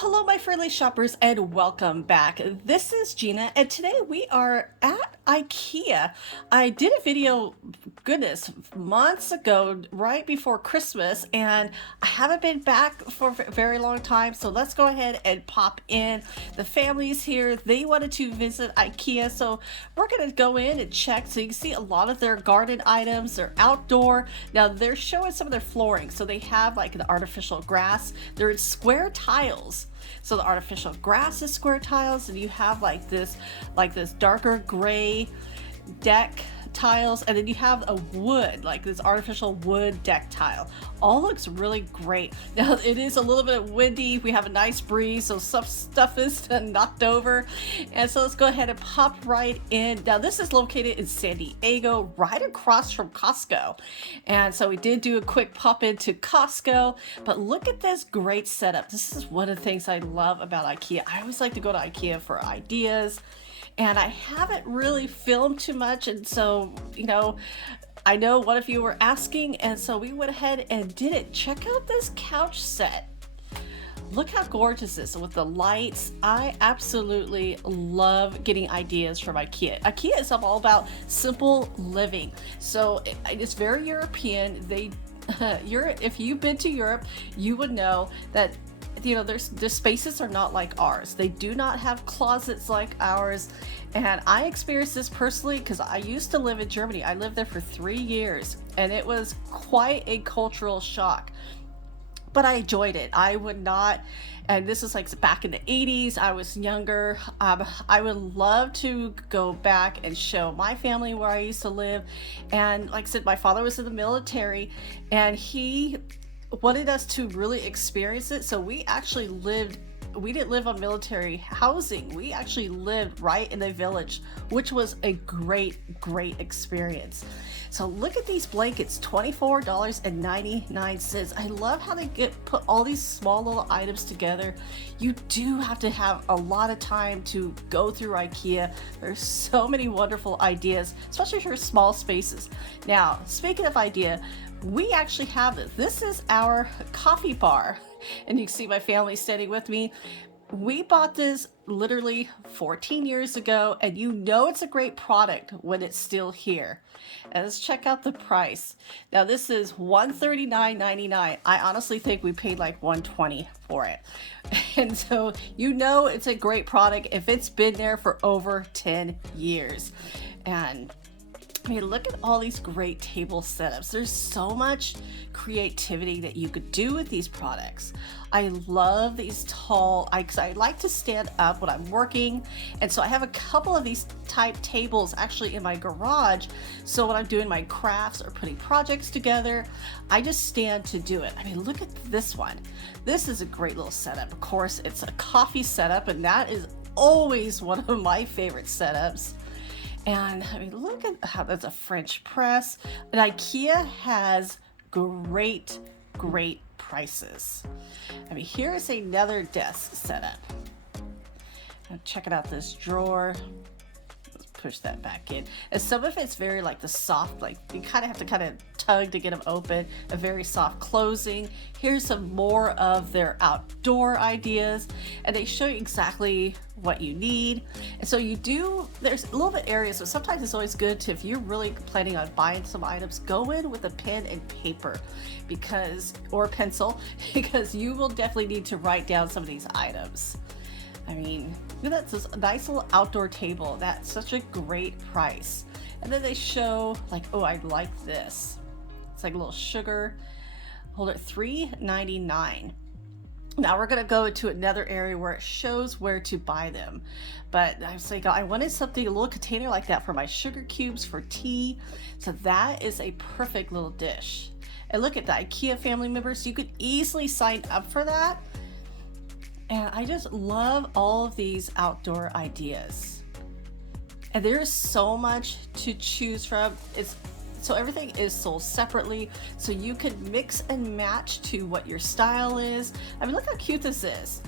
Hello, my friendly shoppers, and welcome back. This is Gina, and today we are at IKEA. I did a video, goodness, months ago, right before Christmas, and I haven't been back for a very long time, so let's go ahead and pop in. The family's here. They wanted to visit IKEA, so we're going to go in and check. So you can see a lot of their garden items. They're outdoor. Now, they're showing some of their flooring, so they have like an artificial grass. They're in square tiles. So the artificial grass is square tiles, and you have like this darker gray deck tiles, and then you have a wood, like this artificial wood deck tile. All looks really great. Now it is a little bit windy. We have a nice breeze, so some stuff is knocked over. And so let's go ahead and pop right in. Now this is located in San Diego, right across from Costco. And so we did do a quick pop into Costco, but look at this great setup. This is one of the things I love about IKEA. I always like to go to IKEA for ideas. And I haven't really filmed too much, and so, I know one of you were asking, and so we went ahead and did it. Check out this couch set. Look how gorgeous this is with the lights. I absolutely love getting ideas from IKEA. IKEA is all about simple living. So it's very European. If you've been to Europe, you would know that their spaces are not like ours. They do not have closets like ours. And I experienced this personally because I used to live in Germany. I lived there for 3 years, and it was quite a cultural shock. But I enjoyed it. I would not, and this is like back in the 80s. I was younger. I would love to go back and show my family where I used to live. And like I said, my father was in the military, and he wanted us to really experience it. So we didn't live on military housing. We actually lived right in the village, which was a great experience. So look at these blankets, $24.99. I love how they put all these small little items together. You do have to have a lot of time to go through IKEA. There's so many wonderful ideas, especially for small spaces. Now, speaking of idea, we actually have this. This is our coffee bar, and you can see my family standing with me. We bought this literally 14 years ago, and it's a great product when it's still here. And let's check out the price. Now this is $139.99. I honestly think we paid like $120 for it. And so it's a great product if it's been there for over 10 years. And look at all these great table setups. There's so much creativity that you could do with these products. I love these tall, because I like to stand up when I'm working. And so I have a couple of these type tables actually in my garage. So when I'm doing my crafts or putting projects together, I just stand to do it. Look at this one. This is a great little setup. Of course, it's a coffee setup, and that is always one of my favorite setups. And look at how that's a French press. And IKEA has great prices. Here is another desk setup. Now check it out, this drawer. Let's push that back in. And some of it's very like the soft, like you kind of have to tug to get them open, a very soft closing. Here's some more of their outdoor ideas, and they show you exactly what you need. And so there's a little bit areas, so sometimes it's always good to, if you're really planning on buying some items, go in with a pen and paper or a pencil, because you will definitely need to write down some of these items. That's this nice little outdoor table. That's such a great price. And then they show I like this. It's like a little sugar holder, $3.99. Now we're going to go into another area where it shows where to buy them. But I was like, I wanted a little container like that for my sugar cubes for tea. So that is a perfect little dish. And look at the IKEA family members. You could easily sign up for that. And I just love all of these outdoor ideas. And there's so much to choose from. So everything is sold separately, so you can mix and match to what your style is. Look how cute this is.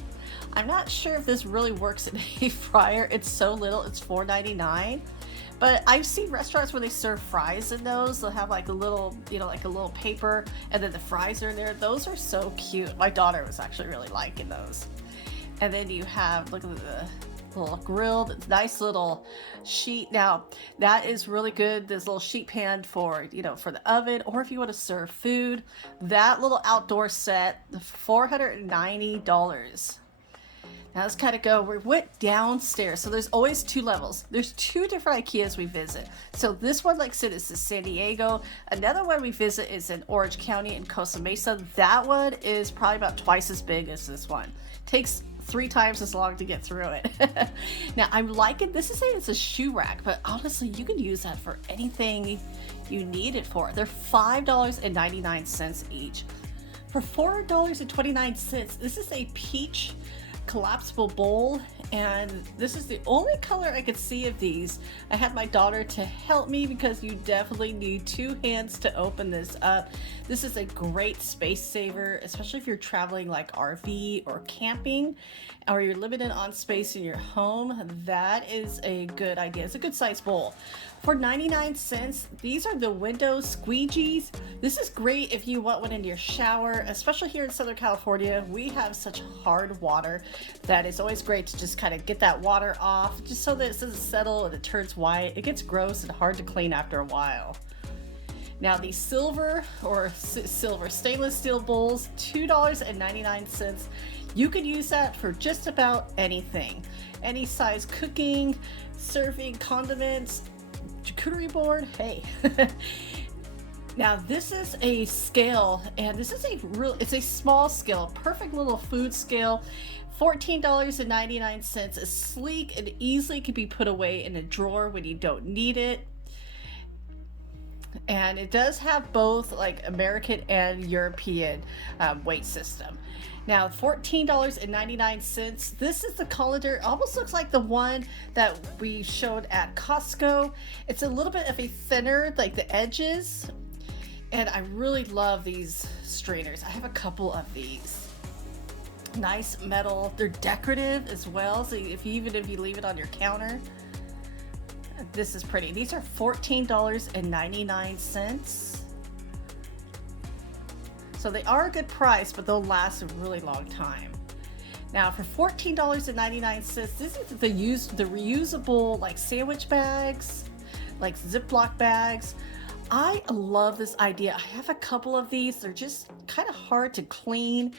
I'm not sure if this really works in a fryer. It's so little, it's $4.99. But I've seen restaurants where they serve fries in those. They'll have like a little, like a little paper, and then the fries are in there. Those are so cute. My daughter was actually really liking those. And then you have, look at the little grilled, nice little sheet. Now, that is really good. This little sheet pan for, for the oven, or if you want to serve food. That little outdoor set, $490. Now let's kind of go, we went downstairs. So there's always two levels. There's two different IKEAs we visit. So this one, like I said, is in San Diego. Another one we visit is in Orange County in Costa Mesa. That one is probably about twice as big as this one. Takes 3 times as long to get through it. Now I'm liking, this is saying it's a shoe rack, but honestly, you can use that for anything you need it for. They're $5.99 each. For $4.29, this is a peach collapsible bowl, and this is the only color I could see of these. I had my daughter to help me because you definitely need 2 hands to open this up. This is a great space saver, especially if you're traveling like RV or camping, or you're limited on space in your home. That is a good idea. It's a good size bowl. For 99 cents, these are the window squeegees. This is great if you want one in your shower, especially here in Southern California. We have such hard water that it's always great to just kind of get that water off, just so that it doesn't settle and it turns white. It gets gross and hard to clean after a while. Now these silver stainless steel bowls, $2.99. You could use that for just about anything. Any size cooking, serving, condiments, charcuterie board, hey. Now this is a scale, and this is it's a small scale, perfect little food scale. $14.99. It's sleek and easily can be put away in a drawer when you don't need it. And it does have both like American and European weight system. Now $14.99. This is the Colander. It almost looks like the one that we showed at Costco. It's a little bit of a thinner, like the edges. And I really love these strainers. I have a couple of these. Nice metal. They're decorative as well. So even if you leave it on your counter, this is pretty. These are $14.99. So they are a good price, but they'll last a really long time. Now for $14.99, this is the reusable like sandwich bags, like Ziploc bags. I love this idea. I have a couple of these. They're just kind of hard to clean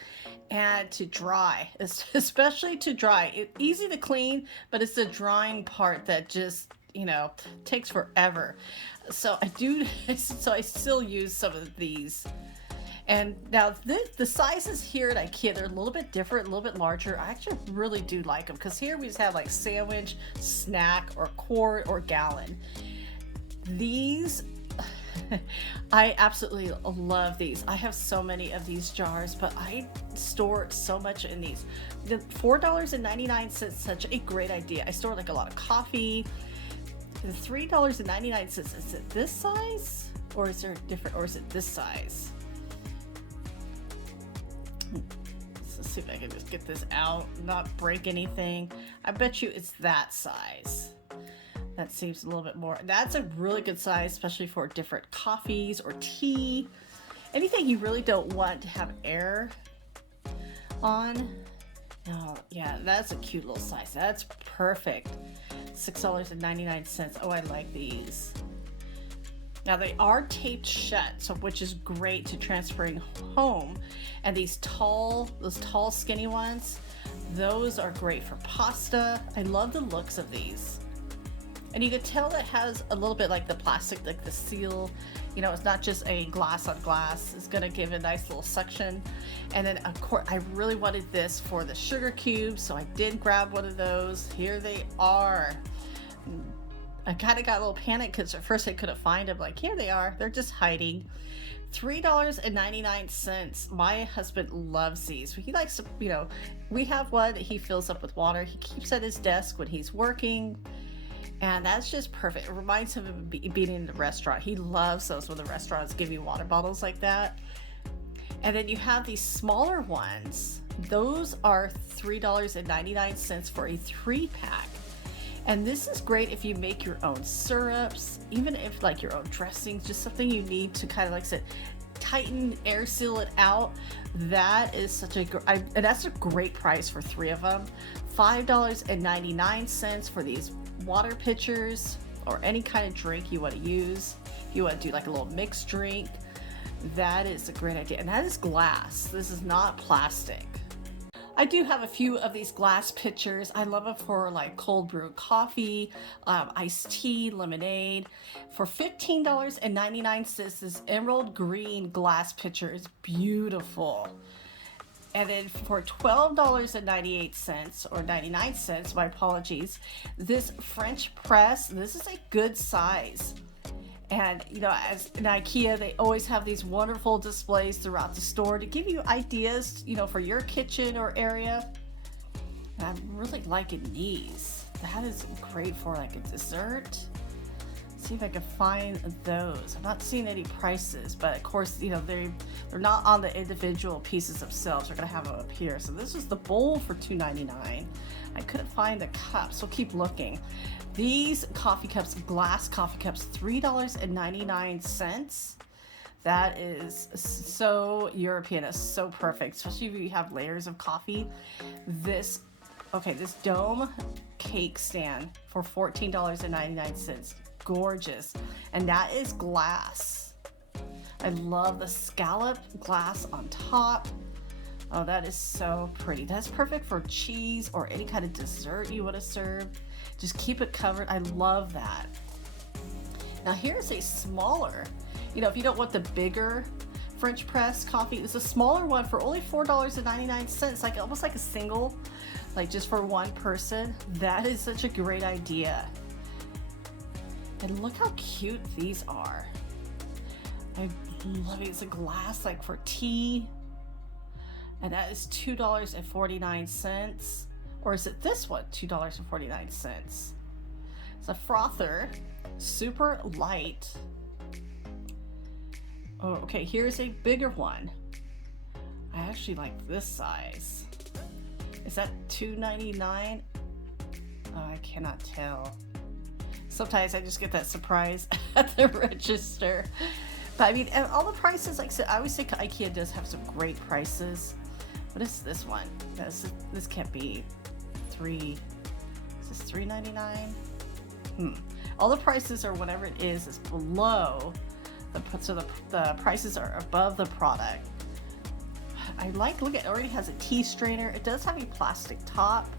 and to dry, especially to dry. It's easy to clean, but it's the drying part that just, takes forever. So I still use some of these. And now the sizes here at IKEA, they're a little bit different, a little bit larger. I actually really do like them because here we just have like sandwich, snack, or quart, or gallon. These, I absolutely love these. I have so many of these jars, but I store so much in these. The $4.99, such a great idea. I store like a lot of coffee. The $3.99, is it this size? Or is there different, or is it this size? Let's see if I can just get this out, not break anything. I bet you it's that size. That seems a little bit more. That's a really good size, especially for different coffees or tea. Anything you really don't want to have air on. Oh, yeah, that's a cute little size. That's perfect. $6.99. Oh, I like these. Now they are taped shut, so which is great to transferring home. And those tall skinny ones, those are great for pasta. I love the looks of these. And you can tell that has a little bit like the plastic, like the seal, it's not just a glass on glass. It's gonna give a nice little suction. And then of course, I really wanted this for the sugar cubes, so I did grab one of those. Here they are. I kind of got a little panic because at first I couldn't find them. Like, here they are. They're just hiding. $3.99. My husband loves these. He likes to, we have one that he fills up with water. He keeps at his desk when he's working. And that's just perfect. It reminds him of being in the restaurant. He loves those when the restaurants give you water bottles like that. And then you have these smaller ones. Those are $3.99 for a 3-pack. And this is great if you make your own syrups, even if like your own dressings, just something you need to kind of like I said, tighten, air seal it out. That is such a and that's a great price for 3 of them. $5.99 for these water pitchers or any kind of drink you want to use. If you want to do like a little mixed drink, that is a great idea. And that is glass. This is not plastic. I do have a few of these glass pitchers. I love them for like cold brew coffee, iced tea, lemonade. For $15.99, this emerald green glass pitcher is beautiful. And then for $12.98 or 99 cents, my apologies, this French press, this is a good size. And you know, as in IKEA, they always have these wonderful displays throughout the store to give you ideas, you know, for your kitchen or area. And I'm really liking these. That is great for like a dessert. Let's see if I can find those. I'm not seeing any prices, but of course, you know, they're not on the individual pieces themselves. They're gonna have them up here. So this is the bowl for $2.99. I couldn't find the cups, so keep looking. These coffee cups, glass coffee cups, $3.99. That is so European, it's so perfect, especially if you have layers of coffee. This dome cake stand for $14.99. Gorgeous. And that is glass. I love the scallop glass on top. Oh, that is so pretty. That's perfect for cheese or any kind of dessert you want to serve. Just keep it covered. I love that. Now here's a smaller, you know, if you don't want the bigger French press coffee, it's a smaller one for only $4.99, like almost like a single, like just for one person. That is such a great idea. And look how cute these are. I love it. It's a glass like for tea. And that is $2.49. Or is it this one? $2.49. It's a frother, super light. Oh, okay, here's a bigger one. I actually like this size. Is that $2.99? Oh, I cannot tell. Sometimes I just get that surprise at the register. But I mean, and all the prices, like I said, I always think IKEA does have some great prices. What is this one? This can't be is this $3.99? All the prices are whatever it is below so the prices are above the product. Look, it already has a tea strainer. It does have a plastic top,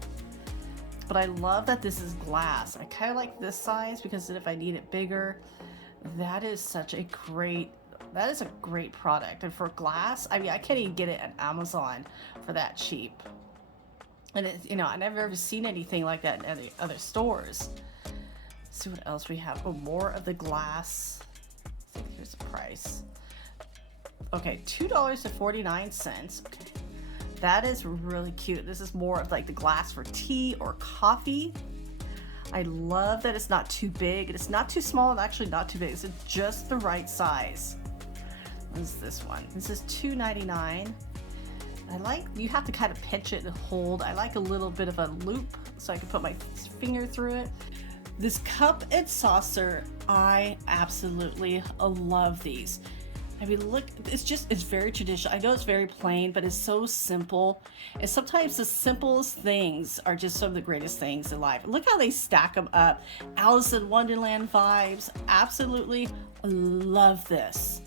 but I love that this is glass. I kind of like this size because if I need it bigger, that is a great product. And for glass, I mean, I can't even get it at Amazon for that cheap. And it, you know, I never ever seen anything like that in any other stores. Let's see what else we have. Oh, more of the glass. Here's the price. Okay, $2.49. Okay, that is really cute. This is more of like the glass for tea or coffee. I love that it's not too big. It's not too small and actually not too big. It's just the right size. What is this one? This is $2.99. You have to kind of pinch it and hold. I like a little bit of a loop so I can put my finger through it. This cup and saucer, I absolutely love these. I mean, look, it's very traditional. I know it's very plain, but it's so simple. And sometimes the simplest things are just some of the greatest things in life. Look how they stack them up. Alice in Wonderland vibes. Absolutely love this.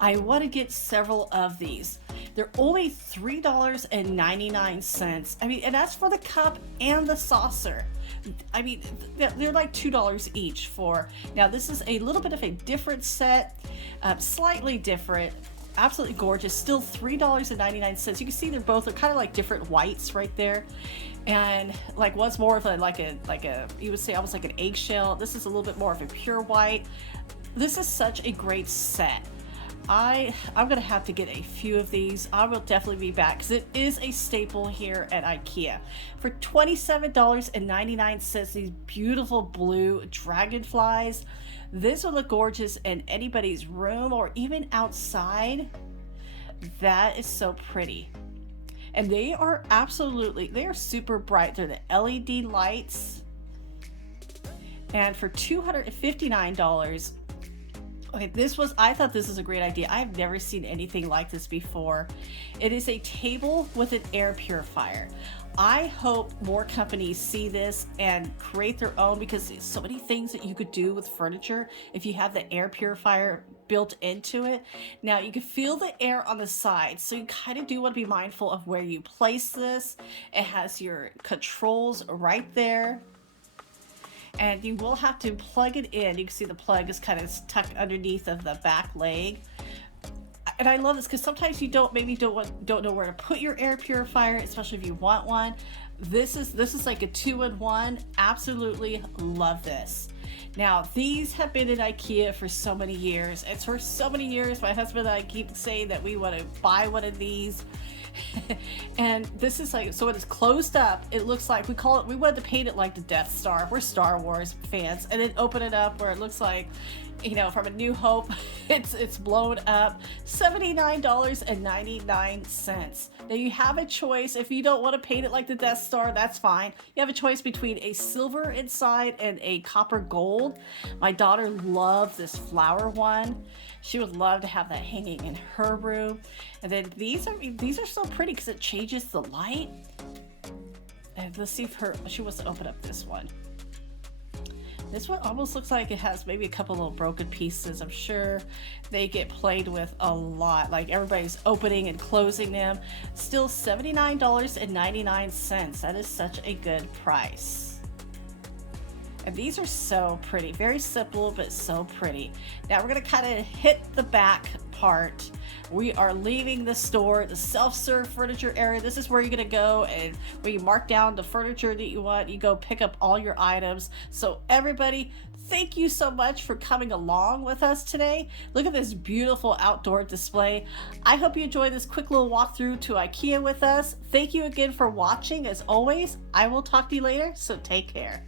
I want to get several of these. They're only $3.99. I mean, and that's for the cup and the saucer. I mean, they're like $2 each for. Now, this is a little bit of a different set, slightly different. Absolutely gorgeous. Still $3.99. You can see they're both kind of like different whites right there. And like one's more of a you would say almost like an eggshell. This is a little bit more of a pure white. This is such a great set. I'm gonna have to get a few of these. I will definitely be back because it is a staple here at IKEA. For $27.99, these beautiful blue dragonflies. This will look gorgeous in anybody's room or even outside. That is so pretty. And they are super bright. They're the LED lights. And for $259, Okay, I thought this was a great idea. I've never seen anything like this before. It is a table with an air purifier. I hope more companies see this and create their own, because there's so many things that you could do with furniture if you have the air purifier built into it. Now you can feel the air on the side, so you kind of do want to be mindful of where you place this. It has your controls right there, and you will have to plug it in. You can see the plug is kind of tucked underneath of the back leg. And I love this because sometimes you don't know where to put your air purifier, especially if you want one. This is like a 2-in-1. Absolutely love this. Now, these have been in IKEA for so many years. It's for so many years. My husband and I keep saying that we want to buy one of these. And this is like, so when it's closed up, it looks like, we wanted to paint it like the Death Star. We're Star Wars fans. And then open it up where it looks like, from A New Hope, it's blown up. $79.99. Now you have a choice. If you don't want to paint it like the Death Star, that's fine. You have a choice between a silver inside and a copper gold. My daughter loved this flower one. She would love to have that hanging in her room. And then these are so pretty because it changes the light. And let's see if she wants to open up this one. This one almost looks like it has maybe a couple little broken pieces. I'm sure they get played with a lot. Like everybody's opening and closing them. Still $79.99. That is such a good price. And these are so pretty. Very simple, but so pretty. Now we're going to kind of hit the back part. We are leaving the store, the self-serve furniture area. This is where you're going to go, and when you mark down the furniture that you want, you go pick up all your items. So everybody, thank you so much for coming along with us today. Look at this beautiful outdoor display. I hope you enjoyed this quick little walkthrough to IKEA with us. Thank you again for watching. As always, I will talk to you later, so take care.